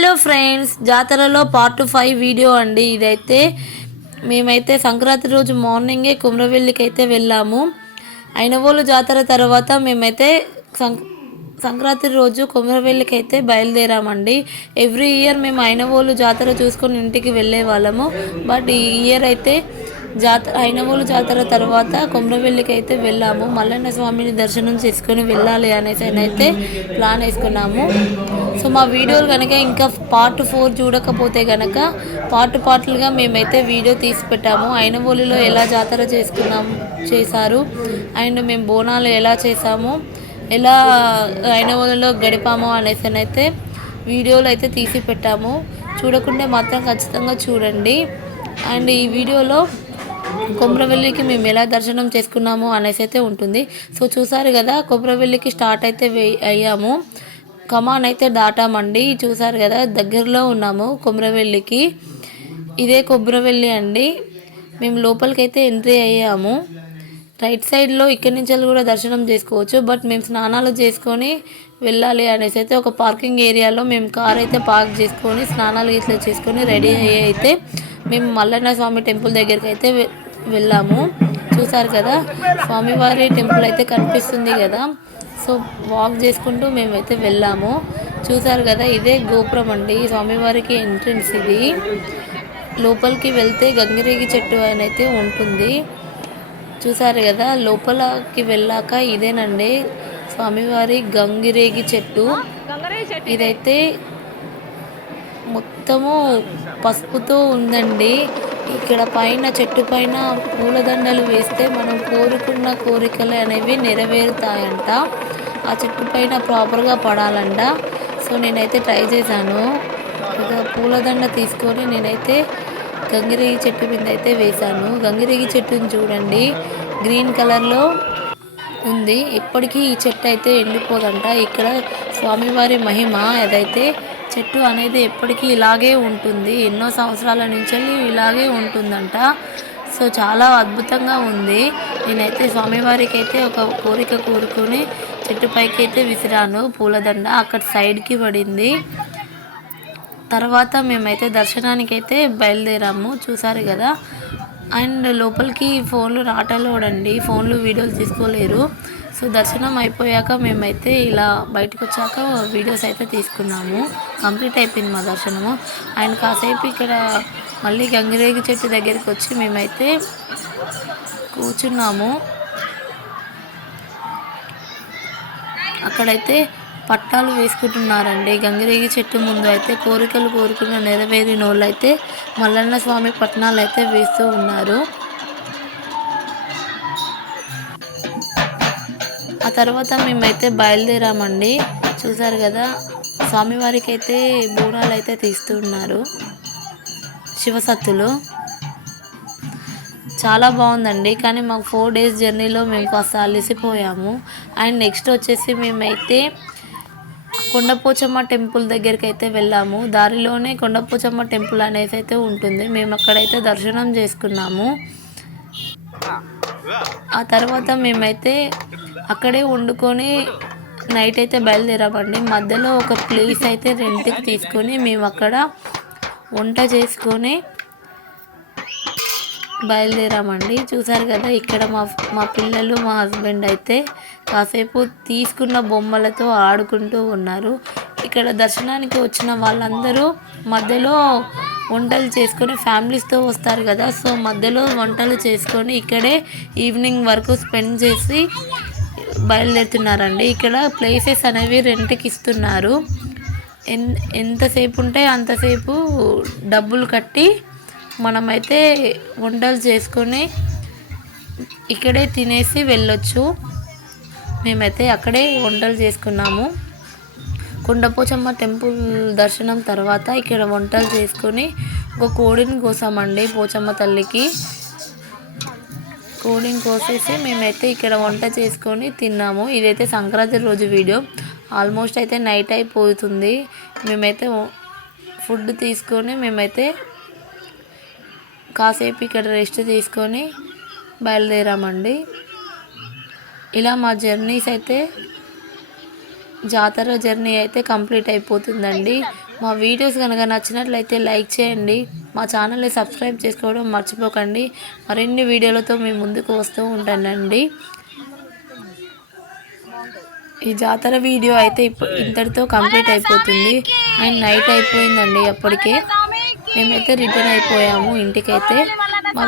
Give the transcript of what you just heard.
Hello friends, జాతరలో part 5 video అండి ఇదైతే. మేమైతే సంక్రాంతి రోజు మార్నింగే కుమ్రవెల్లికి అయితే వెళ్ళాము. అయినవోలు జాతర తర్వాత మేమైతే సంక్రాంతి రోజు కుమ్రవెల్లికి అయితే బయలుదేరామండి. ఎవ్రీ ఇయర్ మేము అయినవోలు జాతర చూసుకొని ఇంటికి వెళ్ళే వాళ్ళము. బట్ ఈ ఇయర్ అయితే అయినవోలు జాతర తర్వాత కుమ్రవెల్లికి అయితే వెళ్ళాము. మల్లన్న స్వామిని దర్శనం చేసుకొని వెళ్ళాలి అనేసి అయితే ప్లాన్ వేసుకున్నాము. సో మా వీడియోలు కనుక ఇంకా పార్ట్ 4 చూడకపోతే కనుక పార్ట్లుగా మేమైతే వీడియో తీసి పెట్టాము. అయినవోలులో ఎలా జాతర చేశారు అండ్ మేము బోనాలు ఎలా చేసాము, ఎలా అయినవోలులో గడిపాము అనేసి అయితే వీడియోలు అయితే తీసి పెట్టాము. చూడకుంటే మాత్రం ఖచ్చితంగా చూడండి. అండ్ ఈ వీడియోలో కొమ్రవెల్లికి మేము ఎలా దర్శనం చేసుకున్నాము అనేసి అయితే ఉంటుంది. సో చూసారు కదా, కొమ్రవెల్లికి స్టార్ట్ అయితే అయ్యాము. కమాన్ అయితే దాటామండి. చూసారు కదా, దగ్గరలో ఉన్నాము కొమ్రవెల్లికి. ఇదే కొమ్రవెల్లి అండి. మేము లోపలికి అయితే ఎంట్రీ అయ్యాము. రైట్ సైడ్లో ఇక్కడి నుంచి కూడా దర్శనం చేసుకోవచ్చు. బట్ మేము స్నానాలు చేసుకొని వెళ్ళాలి అనేసి అయితే ఒక పార్కింగ్ ఏరియాలో మేము కార్ అయితే పార్క్ చేసుకొని స్నానాలు ఇట్లా చేసుకొని రెడీ అయ్యి అయితే మేము మల్లన్న స్వామి టెంపుల్ దగ్గరికి అయితే వెళ్ళాము. చూసారు కదా, స్వామివారి టెంపుల్ అయితే కనిపిస్తుంది కదా. సో వాక్ చేసుకుంటూ మేమైతే వెళ్ళాము. చూసారు కదా, ఇదే గోపురం అండి, స్వామివారికి ఎంట్రన్స్ ఇది. లోపలికి వెళ్తే గంగిరేగి చెట్టు అని అయితే ఉంటుంది. చూసారు కదా, లోపలికి వెళ్ళాక ఇదేనండి స్వామివారి గంగిరేగి చెట్టు. ఇదైతే మొత్తము పసుపుతో ఉందండి. ఇక్కడ పైన చెట్టు పైన పూలదండలు వేస్తే మనం కోరుకున్న కోరికలు అనేవి నెరవేరుతాయంట. ఆ చెట్టు పైన ప్రాపర్గా పడాలంట. సో నేనైతే ట్రై చేశాను. ఒక పూలదండ తీసుకొని నేనైతే గంగిరేగి చెట్టు మీద అయితే వేశాను. గంగిరేగి చెట్టుని చూడండి, గ్రీన్ కలర్లో ఉంది. ఇప్పటికీ ఈ చెట్టు అయితే ఎండిపోదంట. ఇక్కడ స్వామివారి మహిమ ఏదైతే చెట్టు అనేది ఎప్పటికీ ఇలాగే ఉంటుంది, ఎన్నో సంవత్సరాల నుంచి ఇలాగే ఉంటుందంట. సో చాలా అద్భుతంగా ఉంది. నేనైతే స్వామివారికి అయితే ఒక కోరిక కోరుకొని చెట్టు పైకి అయితే విసిరాను పూలదండ, అక్కడ సైడ్కి పడింది. తర్వాత మేమైతే దర్శనానికి అయితే బయలుదేరాము. చూసారు కదా, అండ్ లోపలికి ఫోన్లు రాటలోడండి, ఫోన్లు వీడియోలు తీసుకోలేరు. సో దర్శనం అయిపోయాక మేమైతే ఇలా బయటకు వచ్చాక వీడియోస్ అయితే తీసుకున్నాము. కంప్లీట్ అయిపోయింది మా దర్శనము. అండ్ కాసేపు ఇక్కడ మళ్ళీ గంగిరేగి చెట్టు దగ్గరికి వచ్చి మేమైతే కూర్చున్నాము. అక్కడైతే పట్టాలు వేసుకుంటున్నారండి. గంగిరేగి చెట్టు ముందు అయితే కోరికలు కోరుకున్న నెరవేరిన వాళ్ళు అయితే మల్లన్న స్వామి పట్నాలు అయితే వేస్తూ ఉన్నారు. ఆ తర్వాత మేమైతే బయలుదేరామండి. చూసారు కదా, స్వామివారికి అయితే బోనాలు అయితే తీస్తూ ఉన్నారు శివసత్తులు. చాలా బాగుందండి. కానీ మాకు 4 days జర్నీలో మేము కాస్త అలసిపోయాము. అండ్ నెక్స్ట్ వచ్చేసి మేమైతే కొండపోచమ్మ టెంపుల్ దగ్గరికి అయితే వెళ్ళాము. దారిలోనే కొండపోచమ్మ టెంపుల్ అనేసి అయితే ఉంటుంది. మేము అక్కడైతే దర్శనం చేసుకున్నాము. ఆ తర్వాత మేమైతే అక్కడే వండుకొని నైట్ అయితే బయలుదేరామండి. మధ్యలో ఒక ప్లేస్ అయితే రెంట్కి తీసుకొని మేము అక్కడ వంట చేసుకొని బయలుదేరామండి. చూసారు కదా, ఇక్కడ మా పిల్లలు మా హస్బెండ్ అయితే కాసేపు తీసుకున్న బొమ్మలతో ఆడుకుంటూ ఉన్నారు. ఇక్కడ దర్శనానికి వచ్చిన వాళ్ళందరూ మధ్యలో వంటలు చేసుకొని ఫ్యామిలీస్తో వస్తారు కదా. సో మధ్యలో వంటలు చేసుకొని ఇక్కడే ఈవినింగ్ వరకు స్పెండ్ చేసి బయలుదేరుతున్నారండి. ఇక్కడ ప్లేసెస్ అనేవి రెంట్కి ఇస్తున్నారు. ఎంతసేపు ఉంటే అంతసేపు డబ్బులు కట్టి మనమైతే వంటలు చేసుకొని ఇక్కడే తినేసి వెళ్ళొచ్చు. మేమైతే అక్కడే వంటలు చేసుకున్నాము. కొండపోచమ్మ టెంపుల్ దర్శనం తర్వాత ఇక్కడ వంటలు చేసుకొని ఒక కోడిని కోసామండి పోచమ్మ తల్లికి. కోడిని కోసేసి మేమైతే ఇక్కడ వంట చేసుకొని తిన్నాము. ఇదైతే సంక్రాంతి రోజు వీడియో. ఆల్మోస్ట్ అయితే నైట్ అయిపోతుంది. మేమైతే ఫుడ్ తీసుకొని మేమైతే కాసేపు ఇక్కడ రెస్ట్ తీసుకొని బయలుదేరామండి. ఇలా మా జర్నీస్ అయితే జాతర జర్నీ అయితే కంప్లీట్ అయిపోతుందండి. మా వీడియోస్ కనుక నచ్చినట్లయితే లైక్ చేయండి, మా ఛానల్ని సబ్స్క్రైబ్ చేసుకోవడం మర్చిపోకండి. మరిన్ని వీడియోలతో మీ ముందుకు వస్తూ ఉంటానండి. ఈ జాతర వీడియో అయితే ఇంతటితో కంప్లీట్ అయిపోతుంది. అండ్ నైట్ అయిపోయిందండి. అప్పటికే మేమైతే రిటర్న్ అయిపోయాము ఇంటికైతే. మా